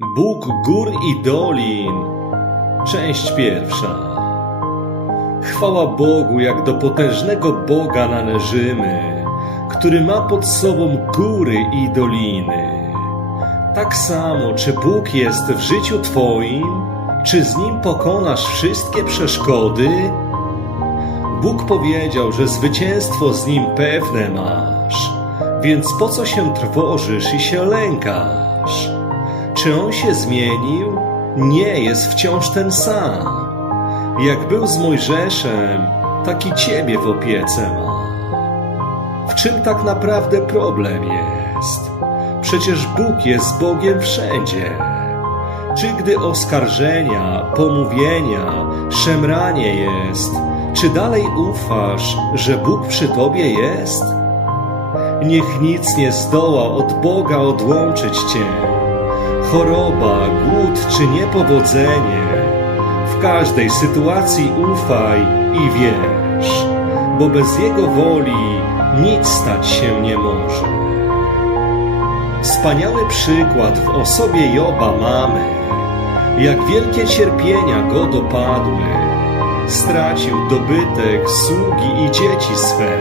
Bóg gór i dolin. Część pierwsza. Chwała Bogu, jak do potężnego Boga należymy, który ma pod sobą góry i doliny. Tak samo, czy Bóg jest w życiu Twoim, czy z Nim pokonasz wszystkie przeszkody? Bóg powiedział, że zwycięstwo z Nim pewne masz, więc po co się trwożysz i się lękasz? Czy On się zmienił? Nie jest wciąż ten sam. Jak był z Mojżeszem, tak i Ciebie w opiece ma. W czym tak naprawdę problem jest? Przecież Bóg jest Bogiem wszędzie. Czy gdy oskarżenia, pomówienia, szemranie jest, czy dalej ufasz, że Bóg przy Tobie jest? Niech nic nie zdoła od Boga odłączyć Cię. Choroba, głód czy niepowodzenie. W każdej sytuacji ufaj i wierz, bo bez Jego woli nic stać się nie może. Wspaniały przykład w osobie Joba mamy, jak wielkie cierpienia go dopadły. Stracił dobytek, sługi i dzieci swe,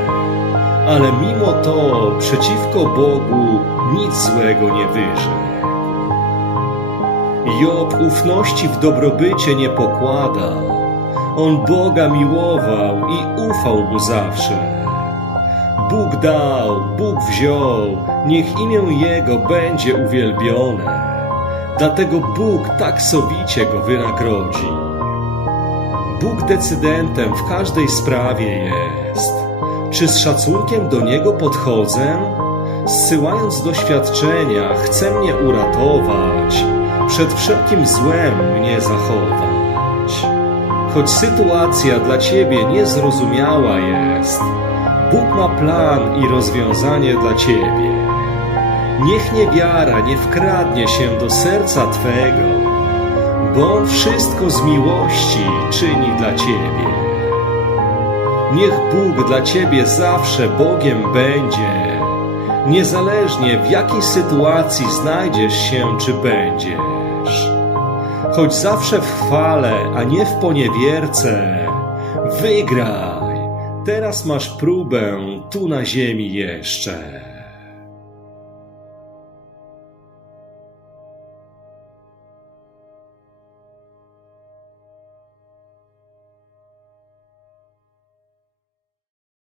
ale mimo to przeciwko Bogu nic złego nie wyrzekł. Job ufności w dobrobycie nie pokłada. On Boga miłował i ufał mu zawsze. Bóg dał, Bóg wziął, niech imię Jego będzie uwielbione. Dlatego Bóg tak sowicie go wynagrodzi. Bóg decydentem w każdej sprawie jest. Czy z szacunkiem do Niego podchodzę? Zsyłając doświadczenia, chce mnie uratować, przed wszelkim złem mnie zachować. Choć sytuacja dla Ciebie niezrozumiała jest, Bóg ma plan i rozwiązanie dla Ciebie. Niech niewiara nie wkradnie się do serca Twego, bo On wszystko z miłości czyni dla Ciebie. Niech Bóg dla Ciebie zawsze Bogiem będzie, niezależnie w jakiej sytuacji znajdziesz się czy będziesz. Choć zawsze w chwale, a nie w poniewierce, wygraj. Teraz masz próbę tu na ziemi jeszcze.